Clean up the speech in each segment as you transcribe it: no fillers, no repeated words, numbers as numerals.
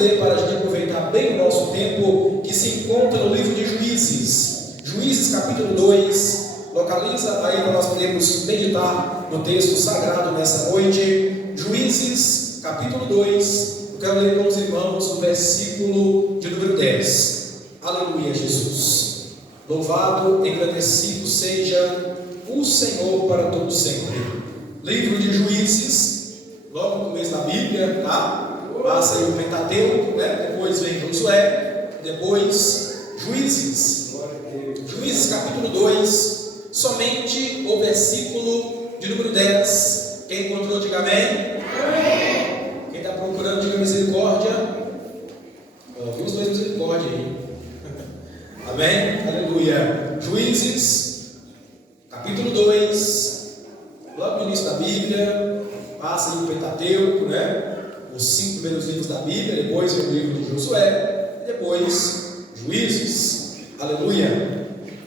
Para a gente aproveitar bem o nosso tempo, que se encontra no livro de Juízes. Juízes capítulo 2, localiza aí para nós podermos meditar no texto sagrado nessa noite. Juízes capítulo 2, eu quero ler com os irmãos o versículo de número 10. Aleluia, Jesus. Louvado, engrandecido seja o Senhor para todo sempre. Livro de Juízes, logo no começo da Bíblia, tá? Passa aí o Pentateuco, né? Depois vem Josué, depois Juízes. Juízes capítulo 2, somente o versículo de número 10. Quem encontrou, diga amém. Amém. Quem está procurando, diga misericórdia. Viu os dois misericórdia aí. Amém? Aleluia. Juízes capítulo 2, logo no início da Bíblia, passa aí o Pentateuco, né? Os 5 primeiros livros da Bíblia, depois o livro de Josué, depois Juízes. Aleluia,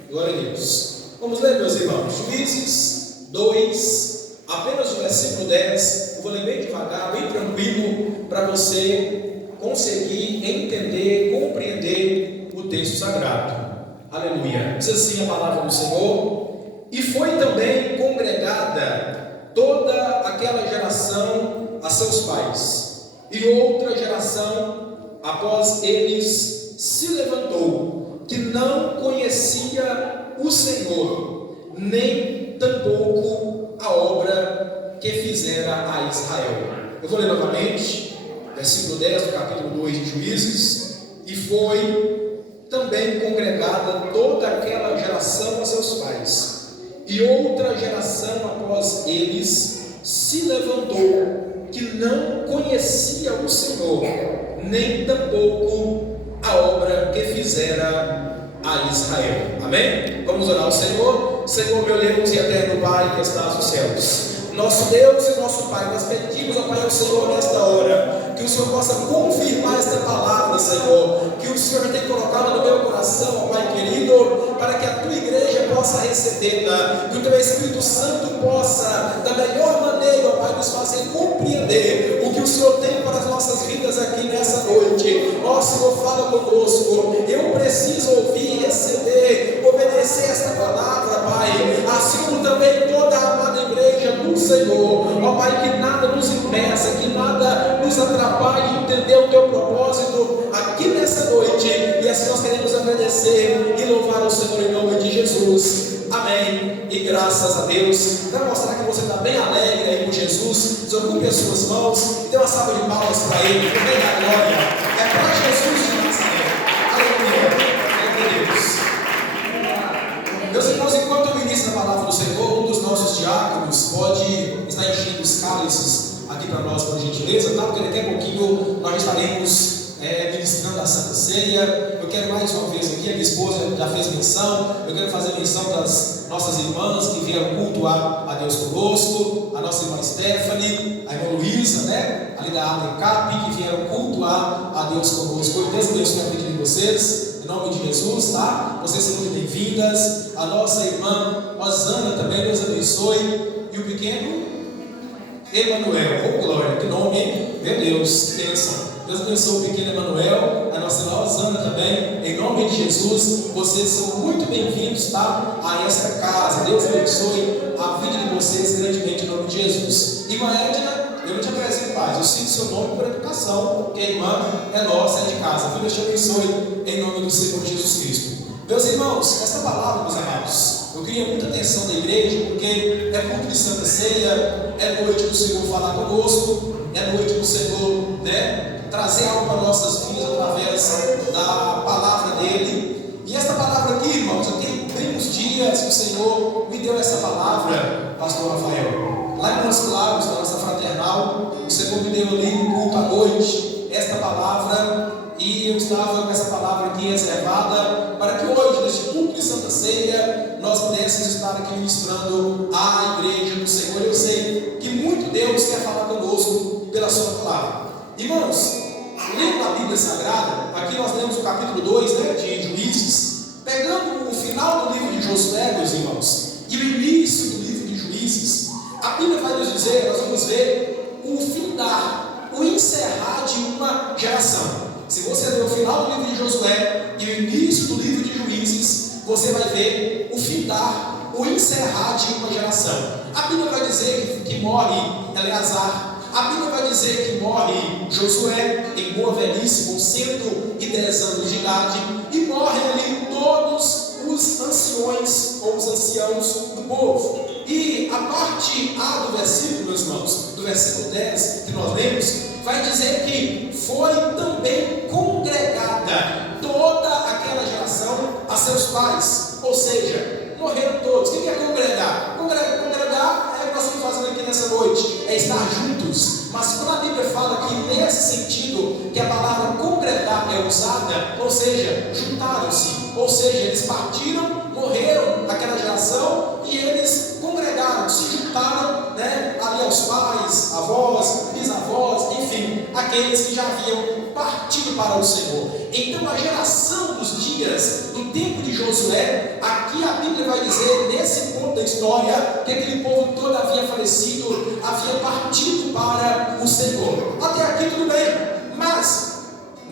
glória a Deus. Vamos ler, meus irmãos, Juízes 2, apenas o versículo 10. Eu vou ler bem devagar, bem tranquilo, para você conseguir entender, compreender o texto sagrado. Aleluia. Diz assim a palavra do Senhor: e foi também congregada toda aquela geração a seus pais, e outra geração após eles se levantou, que não conhecia o Senhor, nem tampouco a obra que fizera a Israel. Eu vou ler novamente, versículo 10 do capítulo 2 de Juízes. E foi também congregada toda aquela geração a seus pais, e outra geração após eles se levantou, que não conhecia o Senhor, nem tampouco a obra que fizera a Israel. Amém? Vamos orar ao Senhor. Senhor, meu Deus e eterno Pai que estás nos céus, nosso Deus e nosso Pai, nós pedimos, ó Pai, ao Senhor nesta hora, que o Senhor possa confirmar esta palavra, Senhor, que o Senhor já tem colocado no meu coração, ó Pai querido, para que a tua igreja possa recebê-la, que o teu Espírito Santo possa, da melhor maneira, ó Pai, nos fazer compreender o que o Senhor tem para as nossas vidas aqui nessa noite. Ó Senhor, fala conosco. Eu preciso ouvir, receber, obedecer esta palavra, Pai, assim como também toda a amada igreja do Senhor. Ó Pai, que nada nos impeça, que nada nos atrapalhe entender o teu propósito aqui nessa noite. E assim nós queremos agradecer e louvar o Senhor em nome de Jesus. Amém. E graças a Deus. Para mostrar que você está bem alegre aí com Jesus, desocupe as suas mãos e dê uma salva de palmas para Ele. Vem da glória. É para Jesus de Nazaré. Aleluia. Glória a Deus. Meus irmãos, enquanto eu ministro a palavra do Senhor, um dos nossos diáconos pode estar enchendo os cálices aqui para nós, por gentileza, tá? Porque daqui a pouquinho nós estaremos ministrando a Santa Ceia. Eu quero mais uma vez aqui, a minha esposa já fez menção, eu quero fazer menção das nossas irmãs que vieram cultuar a Deus conosco, a nossa irmã Stephanie, a irmã Luísa, né? Ali da ADCAP, que vieram cultuar a Deus conosco. Deus abençoe a vida de vocês, em nome de Jesus, tá? Vocês são muito bem-vindas. A nossa irmã Rosana também, Deus abençoe. E o pequeno Emanuel, oh glória, que nome, meu Deus, que bênção. Deus abençoe o pequeno Emanuel, a nossa irmã Rosana também, em nome de Jesus. Vocês são muito bem-vindos, tá? A esta casa. Deus abençoe a vida de vocês grandemente em nome de Jesus. Irmã Edna, eu não te apresento, paz, eu sinto seu nome por educação, porque a irmã é nossa, é de casa. Que Deus te abençoe em nome do Senhor Jesus Cristo. Meus irmãos, esta palavra, meus amados, eu queria muita atenção da igreja, porque é culto de Santa Ceia, é noite do Senhor falar conosco, é noite do Senhor, né, trazer algo para nossas vidas através da palavra dele. E esta palavra aqui, irmãos, eu tenho bem uns dias que o Senhor me deu essa palavra, pastor Rafael, lá em Montes Claros, na nossa fraternal. O Senhor me deu ali no culto à noite esta palavra, e eu estava com essa palavra aqui reservada para que hoje, neste culto de Santa Ceia, nós pudéssemos estar aqui ministrando a igreja do Senhor. Eu sei que muito Deus quer falar conosco pela sua palavra. Irmãos, lendo a Bíblia Sagrada, aqui nós lemos o capítulo 2, né, de Juízes, pegando o final do livro de Josué, meus irmãos, e o início do livro de Juízes. A Bíblia vai nos dizer, nós vamos ver o findar, o encerrar de uma geração. Se você ler o final do livro de Josué e o início do livro de Juízes, você vai ver o findar, o encerrar de uma geração. A Bíblia vai dizer que morre Eleazar. A Bíblia vai dizer que morre Josué em boa velhice, com 110 anos de idade, e morrem ali todos os anciões ou os anciãos do povo. E a parte A do versículo, meus irmãos, do versículo 10 que nós lemos, vai dizer que foi também congregada toda aquela geração a seus pais, ou seja, morreram todos. O que é congregar? Congregar é o que nós estamos fazendo aqui nessa noite, é estar juntos. Mas quando a Bíblia fala que nesse sentido, que a palavra congregar é usada, ou seja, juntaram-se, ou seja, eles partiram, morreram aquela geração e eles congregaram, se juntaram, né, ali aos pais, avós, bisavós, enfim, aqueles que já haviam partido para o Senhor. Então a geração dos dias do tempo de Josué, aqui a Bíblia vai dizer, nesse ponto da história, que aquele povo todo havia falecido, havia partido para o Senhor. Até aqui tudo bem, mas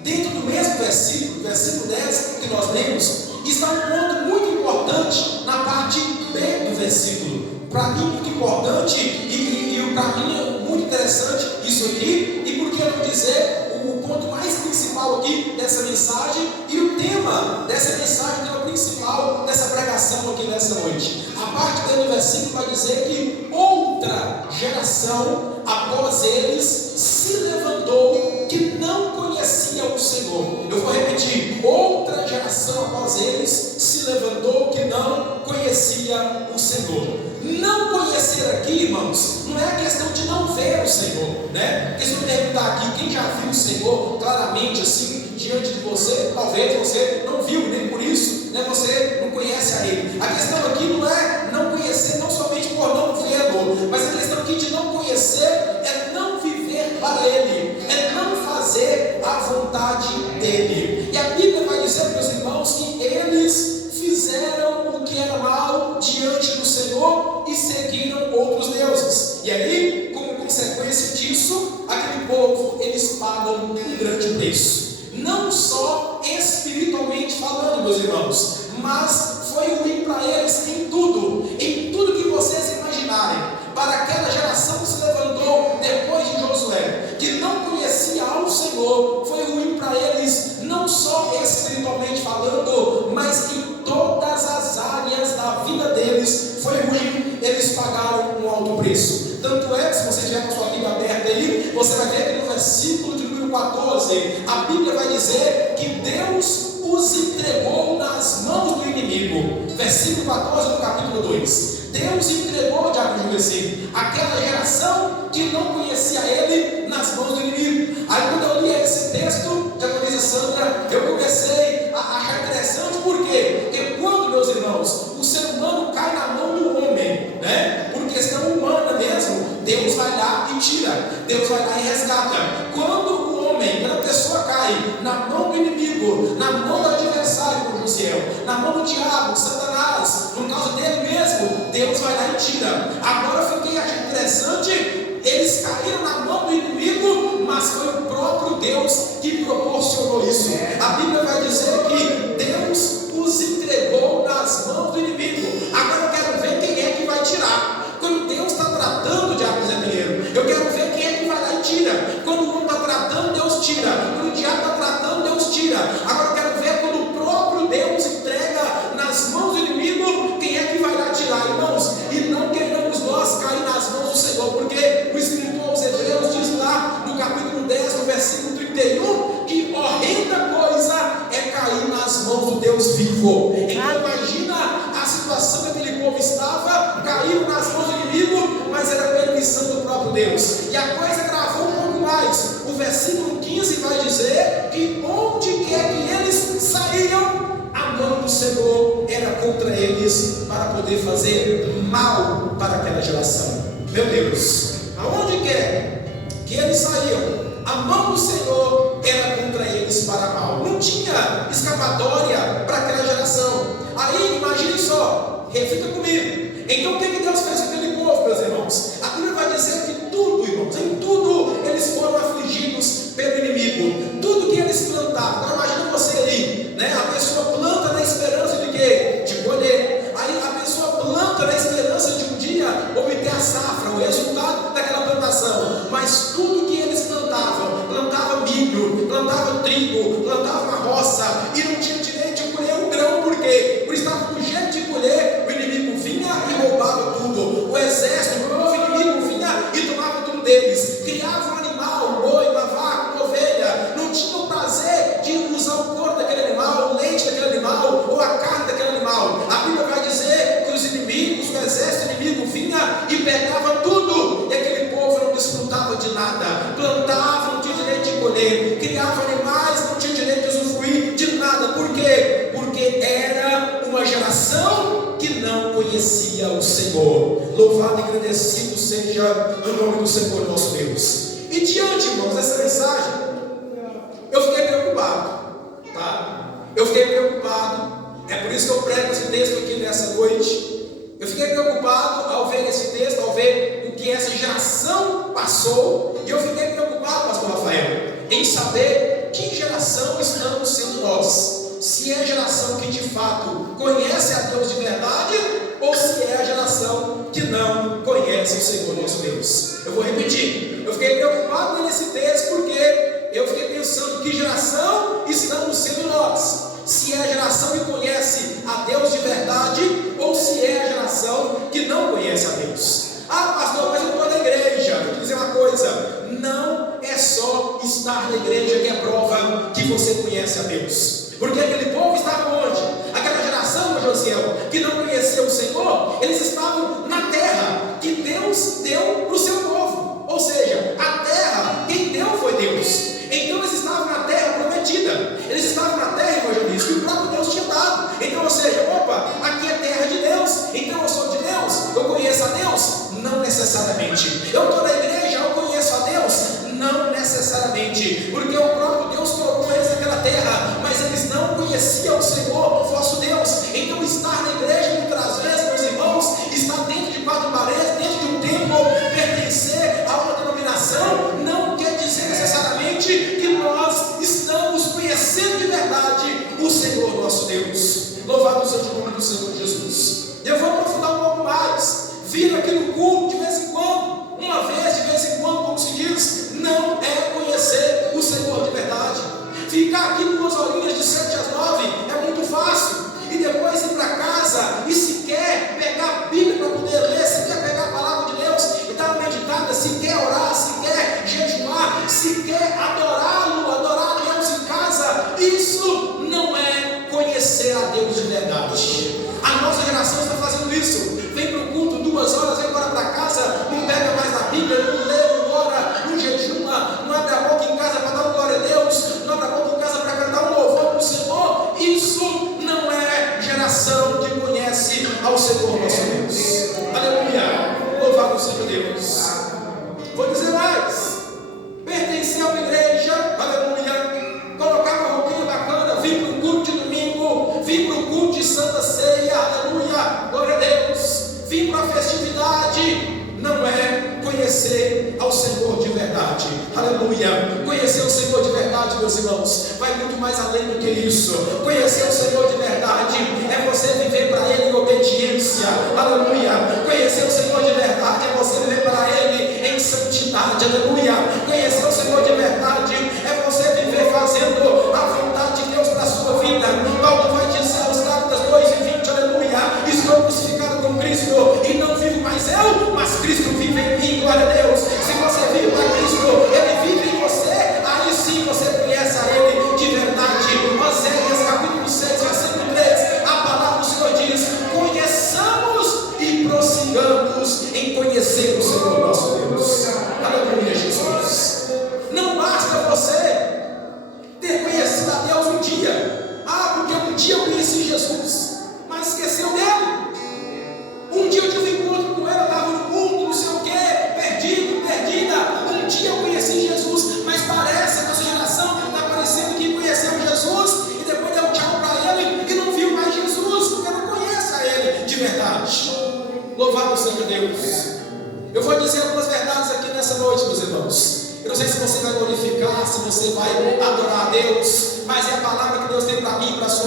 dentro do mesmo versículo, versículo 10 que nós lemos, está um ponto muito importante na parte B do versículo. Para mim muito importante e para mim é muito interessante isso aqui, e por que não dizer o ponto mais principal aqui dessa mensagem e o tema dessa mensagem, o tema principal dessa pregação aqui nessa noite. A parte B do versículo vai dizer que outra geração após eles se levantou que não conhecia o Senhor. Eu vou repetir, outra geração após eles se levantou que não conhecia o Senhor. Não conhecer aqui, irmãos, não é a questão de não ver o Senhor, né? Porque se eu perguntar aqui, quem já viu o Senhor claramente assim, diante de você, talvez você não viu, nem por isso, né, você não conhece a Ele. A questão aqui não é não conhecer, não somente por não vê-lo, mas a questão aqui de não conhecer é não viver para Ele, é não fazer a vontade dEle. E a Bíblia vai dizer, meus irmãos, que eles fizeram o que era mal diante do Senhor e seguiram outros deuses. E aí, como consequência disso, aquele povo, eles pagam um grande preço. Não só espiritualmente falando, meus irmãos, mas foi ruim para eles em tudo que vocês imaginarem. Para aquela geração que se levantou depois de Josué, que não conhecia ao Senhor, foi ruim para eles, não só espiritualmente falando, mas em todas as áreas da vida deles, foi ruim, eles pagaram um alto preço. Tanto é que, se você tiver com a sua Bíblia aberta aí, você vai ver que no versículo de número 14, a Bíblia vai dizer que Deus os entregou nas mãos do inimigo. Versículo 14 do capítulo 2. Deus entregou, diabo de José, aquela geração que não conhecia Ele nas mãos do inimigo. Aí quando eu li esse texto, diaconisa Sandra, eu comecei a achar interessante. Por quê? Porque quando, meus irmãos, o ser humano cai na mão do homem, né? Por questão humana mesmo, Deus vai lá e tira, Deus vai lá e resgata. Quando o homem, quando a pessoa cai na mão do inimigo, na mão do adversário, como Josiel, na mão do diabo, Satanás, no caso dele mesmo, Deus vai lá e tira. Agora eu fiquei achando interessante, eles caíram na mão do inimigo, mas foi o próprio Deus que proporcionou isso. A Bíblia vai dizer que Deus os entregou nas mãos do inimigo. Agora eu quero ver quem é que vai tirar. Quando Deus está tratando, diabo Zé Pinheiro, eu quero ver quem é que vai lá e tira. Quando o homem está tratando, Deus tira. Quando o diabo está tratando, Deus tira. Agora eu quero ver quando o próprio Deus entrega nas mãos do inimigo, quem é que vai lá tirar, irmãos? E não queremos nós cair nas mãos do Senhor, porque o Espírito aos Hebreus diz lá no capítulo 10, no versículo 31, que horrenda coisa é cair nas mãos do Deus vivo. Então imagina a situação que aquele povo estava, caíram nas mãos do inimigo, mas era permissão do próprio Deus. E a coisa gravou um pouco mais. O versículo 15 vai dizer que onde quer que eles saíam, a mão do Senhor era contra eles para poder fazer mal para aquela geração. Meu Deus, aonde quer que eles saíam, a mão do Senhor era contra eles para mal. Não tinha escapatória para aquela geração. Aí imagine só, reflita comigo. Então o que Deus fez com aquele povo, meus irmãos? A Bíblia vai dizer que tudo, irmãos, em tudo eles foram afligidos. né? A pessoa planta na esperança de quê? De colher. Aí a pessoa planta na esperança de um dia obter a safra, o resultado daquela plantação. Mas tudo que eles plantavam, plantava milho, plantava trigo, plantava uma roça, e não tinha direito de colher um grão. Por quê? Por estar com jeito de colher, o inimigo vinha e roubava tudo. O exército, o novo inimigo vinha e tomava tudo deles. Criava um animal, um boi, uma vaca, uma ovelha. Não tinha o prazer de usar o couro daquele animal, o leite daquele animal, ou a carne daquele animal. A Bíblia vai dizer que os inimigos, o exército inimigo vinha e pegava tudo. E aquele povo não desfrutava de nada. Plantava, não tinha direito de colher. Criava animais, não tinha direito de usufruir de nada. Por quê? Porque era uma geração que não conhecia o Senhor. Louvado e agradecido seja o nome do Senhor nosso Deus. E diante, irmãos, dessa mensagem, eu fiquei preocupado, tá? Eu fiquei preocupado. É por isso que eu prego esse texto aqui nessa noite. Eu fiquei preocupado ao ver esse texto, ao ver o que essa geração passou. E eu fiquei preocupado, pastor Rafael, em saber que geração estamos sendo nós. Se é a geração que de fato conhece a Deus de verdade, ou se é a geração que não conhece o Senhor nosso Deus. Eu vou repetir. Eu fiquei preocupado nesse texto porque eu fiquei pensando que geração estamos sendo nós. Se é a geração que conhece a Deus de verdade, ou se é a geração que não conhece a Deus. Ah, pastor, mas eu estou na igreja. Vou te dizer uma coisa: não é só estar na igreja que é prova que você conhece a Deus. Porque aquele povo estava onde? Aquela geração, Josiel, que não conhecia o Senhor, eles estavam na terra que Deus deu para o seu povo. Ou seja, a terra, quem deu foi Deus. Então eles estavam na terra prometida. Eles estavam na terra, irmão Jonis, que o próprio Deus tinha dado. Então, ou seja, opa, aqui é terra de Deus. Então eu sou de Deus, eu conheço a Deus? Não necessariamente. Eu estou na igreja, eu conheço a Deus? Não necessariamente. Porque o próprio Deus colocou eles naquela terra, mas eles não conheciam o Senhor, o vosso Deus. Então estar na igreja muitas vezes, meus irmãos, estar dentro de quatro paredes, dentro de um templo, pertencer a uma denominação, não quer dizer necessariamente que nós estamos conhecendo de verdade o Senhor nosso Deus. Louvado seja o nome do Senhor Jesus. Eu vou aprofundar um pouco mais. Vir aqui no culto de vez em quando, uma vez de vez em quando, como se diz, não é conhecer o Senhor de verdade. Ficar aqui 2 horinhas de 7 às 9 é muito fácil. E depois ir para casa e sequer pegar a Bíblia para poder ler, sequer pegar a palavra de Deus e dar uma meditada, sequer orar, sequer jejuar, sequer adorá-lo, adorar a Deus em casa. Isso não é conhecer a Deus de verdade. A nossa geração está fazendo isso. Vem para o culto 2 horas, vem embora para casa, não pega mais na Bíblia, não lê, não ora, não jejuma, não abre a boca em casa para dar uma glória a Deus, não abre a boca em casa para cantar um louvor para o Senhor. Isso não é geração que conhece ao Senhor nosso Deus. Aleluia, louvado seja Deus. Vou dizer mais: pertencer a uma igreja, aleluia, colocar uma roupinha bacana, vir para o culto de domingo, vir para o culto de Santa Ceia, aleluia, glória a Deus, vir para a festividade, não é conhecer ao Senhor de verdade. Aleluia. Conhecer o Senhor de verdade, meus irmãos, vai muito mais além do que isso. Conhecer o Senhor de verdade é você viver para Ele em obediência. Aleluia. Conhecer o Senhor de verdade é você viver para Ele em santidade. Aleluia. Conhecer o Senhor de verdade é você viver fazendo a vontade de Deus para a sua vida. Paulo vai dizer aos Gálatas 2:20, aleluia: estou crucificado com Cristo e não vivo mais eu, mas Cristo vive em mim. Glória a Deus. Se você vive para Cristo, Ele vive em você, aí sim você conhece a Ele de verdade. Oséias capítulo 6, versículo 3, a palavra do Senhor diz: conheçamos e prossigamos em conhecer o Senhor nosso Deus. Aleluia, Jesus. Não basta você ter conhecido a Deus um dia. Ah, porque um dia eu conheci Jesus, mas esqueceu dele. Um dia eu tive um encontro com Ele, eu estava no mundo, não sei o que, perdido, perdida. Um dia eu conheci Jesus, mas parece que a nossa geração está parecendo que conheceu Jesus e depois deu tchau para Ele e não viu mais Jesus, porque não conhece a Ele de verdade. Louvado seja Deus. Eu vou dizer algumas verdades aqui nessa noite, meus irmãos. Eu não sei se você vai glorificar, se você vai adorar a Deus, mas é a palavra que Deus tem para mim e para a sua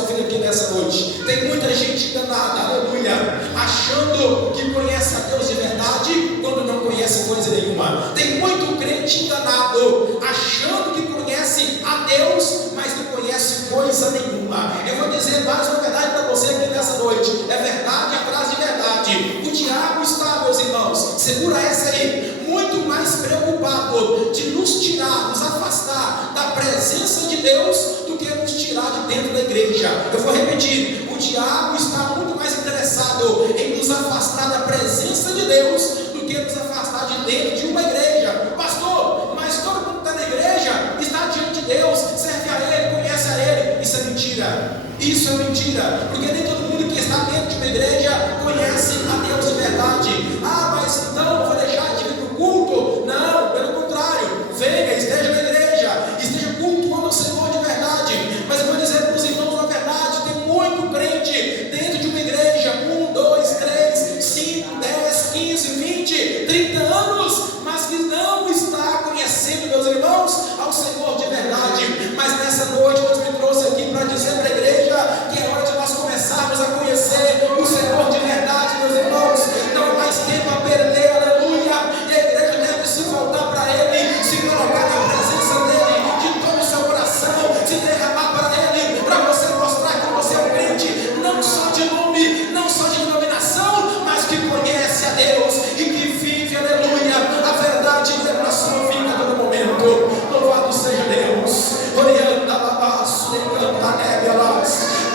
Deus do que nos tirar de dentro da igreja. Eu vou repetir: o diabo está muito mais interessado em nos afastar da presença de Deus do que nos afastar de dentro de uma igreja. Pastor, mas todo mundo que está na igreja está diante de Deus, serve a Ele, conhece a Ele. Isso é mentira. Isso é mentira, porque nem todo mundo que está dentro de uma igreja conhece a Deus de verdade. Ah, mas então eu vou deixar de vir para o culto? Não, pelo contrário, venha, esteja na igreja, esteja cultuando o Senhor de verdade. Mas eu vou dizer para os irmãos, na verdade, tem muito crente dentro de uma igreja, 1, 2, 3, 5, 10, 15, 20, 30 anos, mas que não está conhecendo, meus irmãos, ao Senhor de verdade. Mas nessa noite Deus me trouxe aqui para dizer para a igreja que é hora de nós começarmos a conhecer o Senhor de verdade, meus irmãos. Não há mais tempo a perder, aleluia. E a igreja deve se voltar para Ele, se colocar na presença dEle, de todo o seu coração, se derramar para Ele, para você mostrar que você é um crente, não só de nome, não só de denominação, mas que conhece a Deus e que vive, aleluia, a verdade dele na sua vida a todo momento. Louvado seja Deus.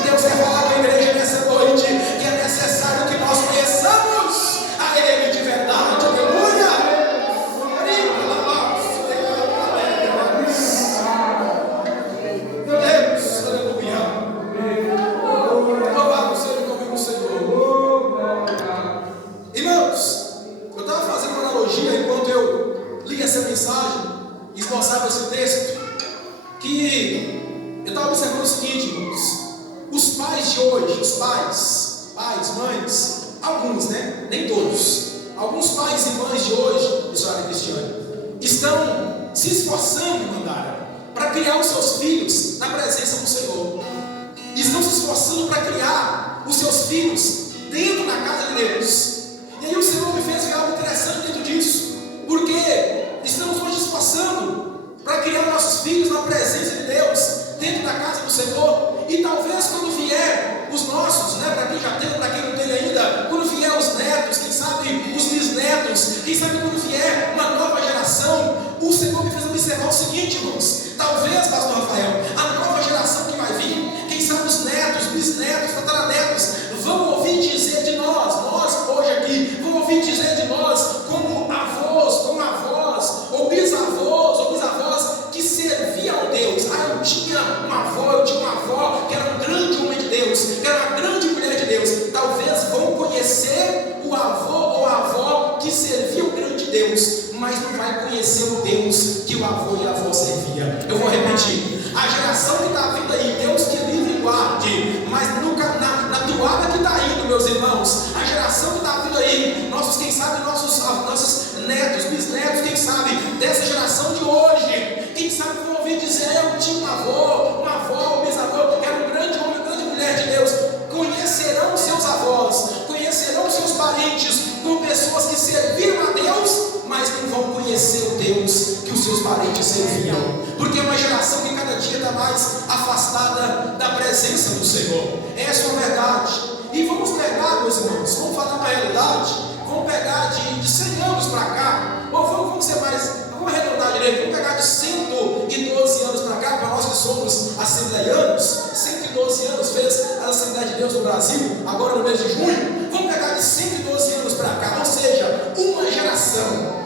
Deus vai falar para a igreja nessa noite que é necessário que nós conheçamos a Ele de verdade. Aleluia. Meu Deus, aleluia. Louvado seja o nome do Senhor. Irmãos, eu estava fazendo uma analogia enquanto eu li essa mensagem, esboçava esse texto, que eu estava observando o seguinte, irmãos. Os pais de hoje, os pais, mães, alguns, né? Nem todos. Alguns pais e mães de hoje, Israel Cristiano, estão se esforçando, Mandara, para criar os seus filhos na presença do Senhor. Estão se esforçando para criar os seus filhos dentro da casa de Deus. E aí o Senhor me fez ver algo interessante dentro disso, porque estamos hoje esforçando para criar nossos filhos na presença de Deus, dentro da casa do Senhor. E talvez quando vier os nossos, né, para quem já tem, para quem não tem ainda, quando vier os netos, quem sabe os bisnetos, quem sabe quando vier uma nova geração, o Senhor me fez observar o seguinte, irmãos. Talvez, pastor Rafael, a nova geração que vai vir, quem sabe os netos, bisnetos, tataranetos, vão ouvir dizer de nós hoje aqui, vão ouvir dizer de nós como avós, ou bisavós, que serviam a Deus. Ah, eu tinha uma avó que era um grande homem de Deus, que era uma grande mulher de Deus. Talvez vão conhecer o avô ou a avó que servia o grande Deus, mas não vai conhecer o Deus que o avô e a avó serviam. Eu vou repetir: a geração que está vindo aí, Deus que livre e guarde, mas nunca na toada que está indo, meus irmãos, a geração que está vindo aí, quem sabe nossos netos, bisnetos, quem sabe dessa geração de hoje, quem sabe vão ouvir dizer: eu tinha uma avó, um bisavô, era um grande homem, uma grande mulher de Deus. Conhecerão seus avós, conhecerão seus parentes, com pessoas que serviram a Deus, mas não vão conhecer o Deus que os seus parentes serviam, porque é uma geração que cada dia está mais afastada da presença do Senhor. Essa é a verdade. E vamos pegar, meus irmãos, vamos falar uma realidade, vamos pegar de 100 anos para cá, ou vamos ser mais, vamos arredondar direito, vamos pegar de 112 anos para cá, para nós que somos assembleianos. 112 anos fez a Assembleia de Deus no Brasil, agora no mês de junho. Vamos pegar de 112 anos para cá, ou seja, uma geração.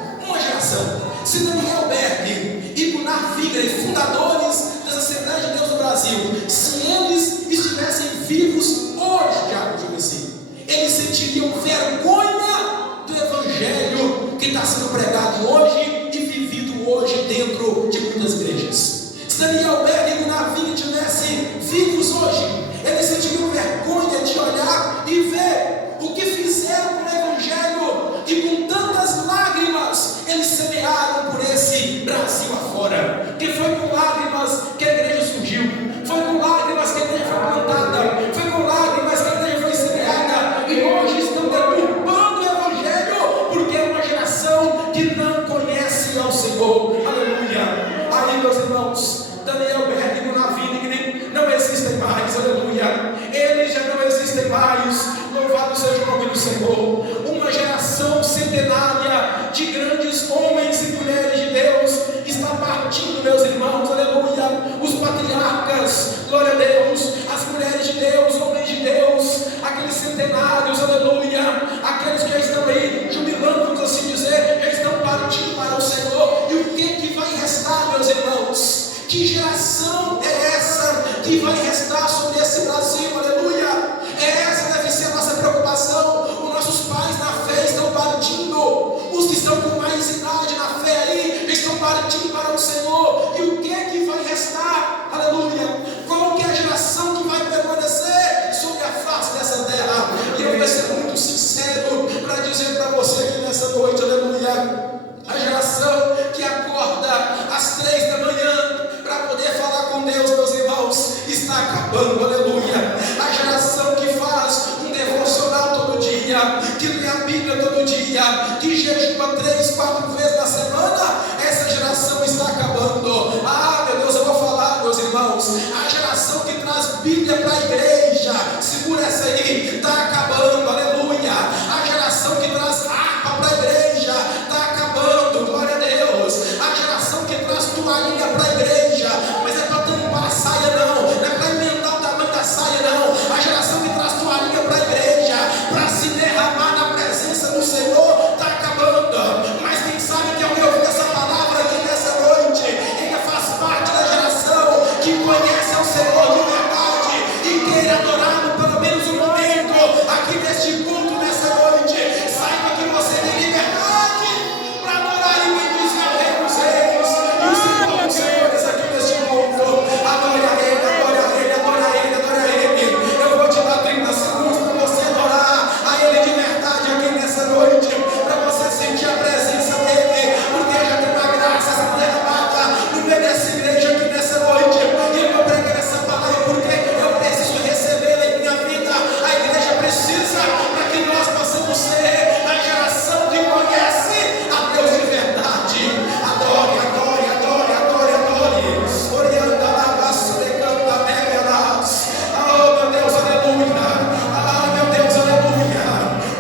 Se Daniel Berg e Gunnar Wigner, fundadores das Assembleias de Deus no Brasil, se eles estivessem vivos hoje, Tiago, digo assim, eles sentiriam vergonha do Evangelho que está sendo pregado hoje e vivido hoje dentro de muitas igrejas. Se Daniel Berg e Gunnar Wigner estivessem vivos hoje, eles sentiriam vergonha de olhar e ver o que fizeram com o Evangelho, e com tantas lágrimas eles semearam por esse Brasil afora. Que foi com lágrimas que a igreja surgiu, foi com lágrimas que a igreja foi plantada, foi com lágrimas que a igreja foi semeada, e hoje estão deturpando o Evangelho, porque é uma geração que não conhece ao Senhor. Aleluia. Aí, meus irmãos, Daniel Berg e Gunnar Wigner não existem mais, aleluia. Eles já não existem mais. Louvado seja o nome do Senhor. Uma geração centenária de grandes homens e mulheres de Deus está partindo, meus irmãos, aleluia. Os patriarcas que vai restar sobre esse Brasil, aleluia. Essa deve ser a nossa preocupação. Os nossos pais na fé estão partindo, os que estão com mais idade na fé aí estão partindo para o Senhor. E o que é que vai restar? Aleluia. Qual que é a geração que vai permanecer sobre a face dessa terra? E eu vou ser muito sincero para dizer para você aqui nessa noite, aleluia, a geração que acorda às 3 da manhã para poder falar com Deus, meus irmãos, está acabando, aleluia. A geração que faz um devocional todo dia, que lê a Bíblia todo dia, que jejua 3, 4 vezes na semana, essa geração está acabando. Ah, meu Deus, eu vou falar, meus irmãos, a geração que traz Bíblia para a igreja, segura essa aí, está acabando, aleluia. A geração que traz harpa para a igreja, está acabando, glória a Deus. A geração que traz toalhinha para a igreja, mas é para tampar a saia não, não é para emendar o tamanho da saia não. A geração que traz toalhinha para a igreja, para se derramar na presença do Senhor, está acabando. Mas quem sabe que ao ouvir essa palavra aqui nessa noite, ainda faz parte da geração que conhece ao Senhor de verdade e queira adorá-lo pelo menos um momento aqui neste culto nessa noite. Saiba que você tem liberdade para adorar o Rei dos Reis e o Senhor dos Senhores aqui neste culto. Adore a Ele, adore a Ele, adore a Ele, adore a Ele. Eu vou te dar 30 segundos para você adorar a Ele de verdade aqui nessa noite, para você sentir a presença dEle, porque já tem uma graça sendo derramada no meio dessa igreja aqui nessa noite. E eu vou pregar essa palavra porque eu preciso recebê-la em minha vida. A igreja precisa, para que nós possamos ser a geração que conhece a Deus de verdade. Adore, adore, adore, adore, adore. Orienta lá, baixo de canta, nevelas. Oh, meu Deus, aleluia. Ah, meu Deus, aleluia.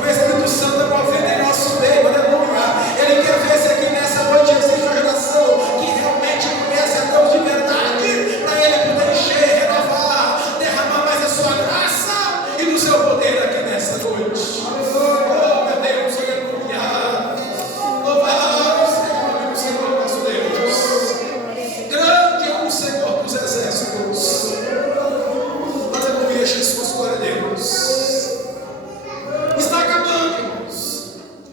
O Espírito Santo é movido em nosso meio, aleluia. Ele quer ver se aqui nessa noite existe uma geração que realmente conhece a Deus de verdade, para Ele poder encher, renovar, derramar mais a sua graça e do seu poder aqui nessa noite. Oh, meu Deus, aleluia. Louvado seja o Senhor nosso Deus. Grande é o Senhor dos exércitos. Aleluia, Jesus, glória a Deus. Está acabando, irmãos.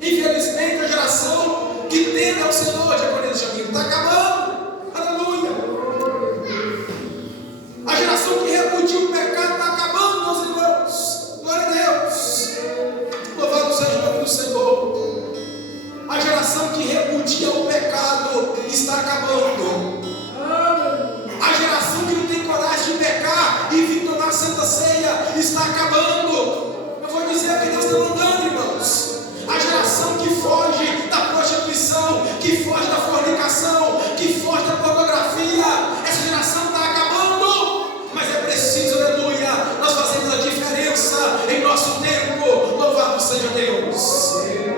Infelizmente, a geração que teme ao Senhor, Diaconisa Jamil, está acabando. Aleluia. A geração que repudia o pecado está acabando, meus irmãos. Glória a Deus. Louvado seja o nome do Senhor. A geração que repudia o pecado está acabando. A geração que não tem coragem de pecar e vir tomar a Santa Ceia está acabando. Eu vou dizer que Deus está mandando, irmãos. A geração que foge da prostituição, que foge da fornicação, que foge da pornografia, essa geração está acabando. Mas é preciso, aleluia, nós fazemos a diferença em nosso tempo. Louvado seja Deus.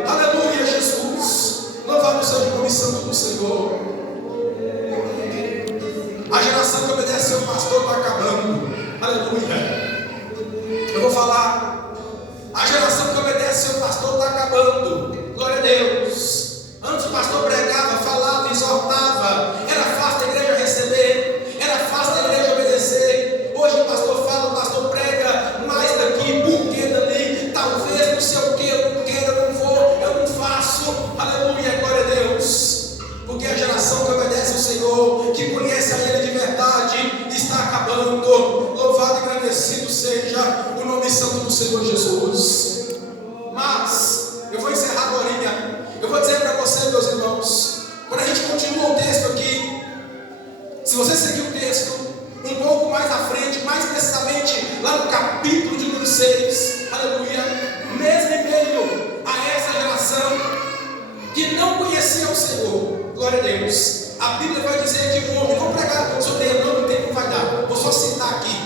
Aleluia, Jesus. Louvado seja o nome santo do Senhor. A geração que obedece ao pastor está acabando. Aleluia. Eu vou falar. A geração que obedece ao pastor está acabando. Glória a Deus. Antes o pastor pregava, falava, exortava. Era fácil a igreja receber. Era fácil a igreja obedecer. Hoje o pastor fala, o pastor prega. Mais daqui, por que dali? Talvez, não sei o que, eu não quero, eu não vou, eu não faço. Aleluia, glória a Deus. Porque a geração que obedece ao Senhor, que conhece a Ele de verdade, está acabando. Louvado e agradecido seja o nome santo do Senhor Jesus. Mas eu vou encerrar agora. Eu vou dizer para você, meus irmãos, quando a gente continua o texto aqui, se você seguir o texto um pouco mais à frente, mais precisamente lá no capítulo de número 6, aleluia, mesmo em meio a essa geração que não conhecia o Senhor, glória a Deus, a Bíblia vai dizer que um homem, vou pregar sobre ele, não, o tempo vai dar, vou só citar aqui,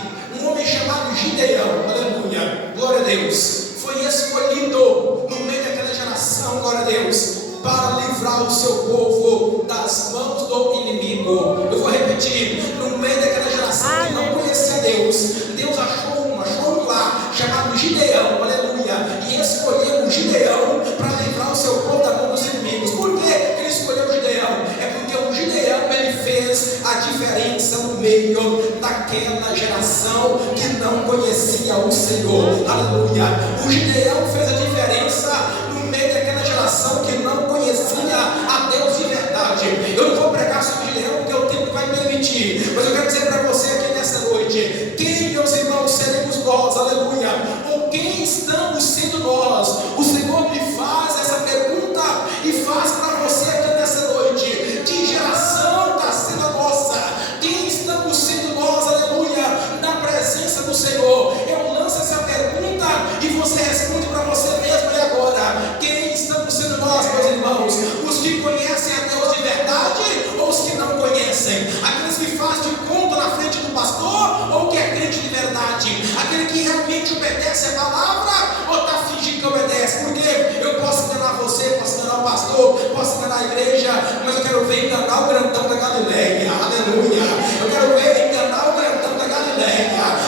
um homem chamado Gideão, aleluia, glória a Deus, foi escolhido no meio daquela geração, glória a Deus, para livrar o seu povo das mãos do inimigo. Eu vou repetir, no meio daquela geração que não conhecia Deus, Deus achou um lá, chamado Gideão, aleluia, e escolheu o Gideão para livrar o seu povo da mão dos inimigos. Por que ele escolheu o Gideão? É porque o Gideão, ele fez a diferença no meio daquela daquela geração que não conhecia o Senhor. Aleluia. O Gideão fez a diferença no meio daquela geração que não conhecia a Deus de verdade. Eu não vou pregar sobre Gideão porque o tempo vai permitir, mas eu quero dizer para você aqui nessa noite: quem, meus irmãos, seremos nós? Aleluia. Ou quem estamos sendo nós? O Senhor me faz essa pergunta e faz para você aqui nessa noite: que geração está sendo a nossa? Quem estamos sendo nós? Aleluia. Na presença do Senhor. Eu lanço essa pergunta e você responde para você mesmo. E agora, quem estamos sendo nós, meus irmãos? Os que conhecem a Deus de verdade ou os que não conhecem? Aqueles que fazem de conta na frente do pastor ou que é crente de verdade? Aquele que realmente obedece a palavra ou está fingindo que obedece? Porque eu posso enganar você, posso enganar o pastor, posso enganar a igreja, mas eu quero ver enganar o grandão da Galileia. Aleluia. Eu quero ver enganar o grandão da Galileia,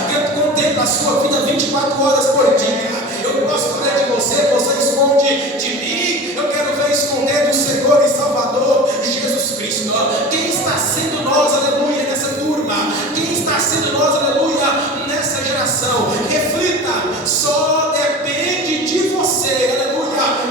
que contempla a sua vida 24 horas por dia. Eu posso esconder de você, você esconde de mim. Eu quero ver esconder do Senhor e Salvador Jesus Cristo. Quem está sendo nós, aleluia, nessa turma? Quem está sendo nós, aleluia, nessa geração? Reflita, só depende de você, aleluia.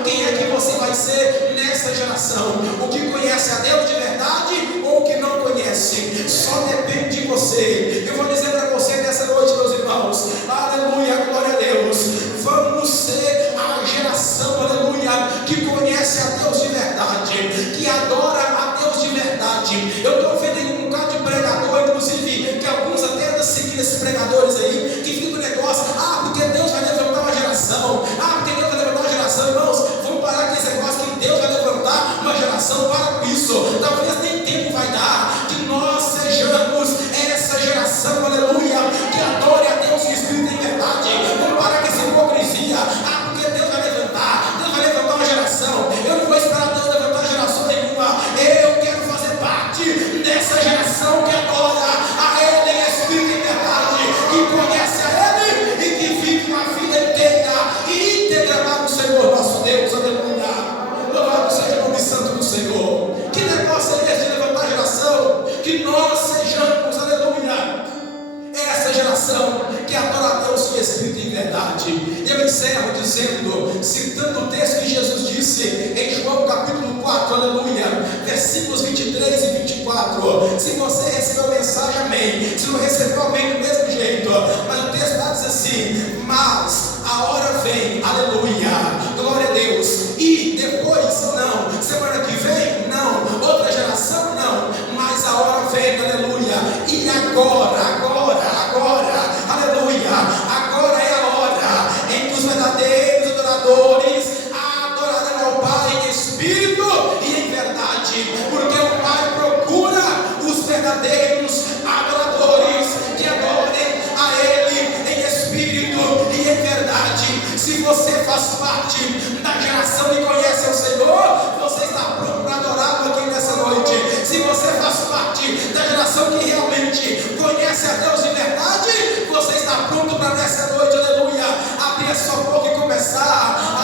Quem é que você vai ser nessa geração? O que conhece a Deus de verdade ou o que não conhece? Só depende de você. Eu vou dizer para você nessa noite, meus irmãos, aleluia, glória a Deus. Vamos ser a geração, aleluia, que conhece a Deus de verdade, que adora a Deus de verdade. Eu estou vendo um bocado de pregador, inclusive, que alguns até andam seguindo esses pregadores aí, que ficam com o negócio: porque Deus vai levantar uma geração, porque Deus vai levantar uma geração. Irmãos, vamos parar com esse negócio que Deus vai levantar uma geração. Para com isso. Talvez nem tempo vai dar que nós sejamos essa geração, aleluia, que adore a Deus em espírito e em verdade. Vamos parar com essa hipocrisia. Porque Deus vai levantar uma geração. Eu não vou esperar Deus levantar geração nenhuma. Eu quero fazer parte dessa geração que adora a Ele em espírito e em verdade, que conhece a Ele e que vive uma vida inteira e íntegra para o Senhor nosso Deus. Aleluia. Louvado seja o nome santo do Senhor. Que negócio é esse de levantar geração? Que nós sejamos, aleluia, essa geração que adora a Deus em espírito e em verdade. E eu encerro dizendo, citando o texto que Jesus disse em João capítulo 4, aleluia, versículos 23 e 24. Se você recebeu a mensagem, amém. Se não recebeu, amém do mesmo jeito. Mas o texto está dizendo assim: mas a hora vem, aleluia, glória a Deus, e depois não, semana que vem não, outra geração não, mas a hora vem, aleluia, e agora, aleluia, agora é a hora em que os verdadeiros adoradores adorarão ao Pai em espírito e em verdade, porque o Pai procura os verdadeiros adoradores que adorem a Ele em espírito e em verdade. Se você faz parte da geração que conhece o Senhor, você está pronto para adorá-lo aqui nessa noite. Se você faz parte da geração que realmente conhece a Deus de verdade, você está pronto para nessa noite, aleluia, abrir a sua boca e começar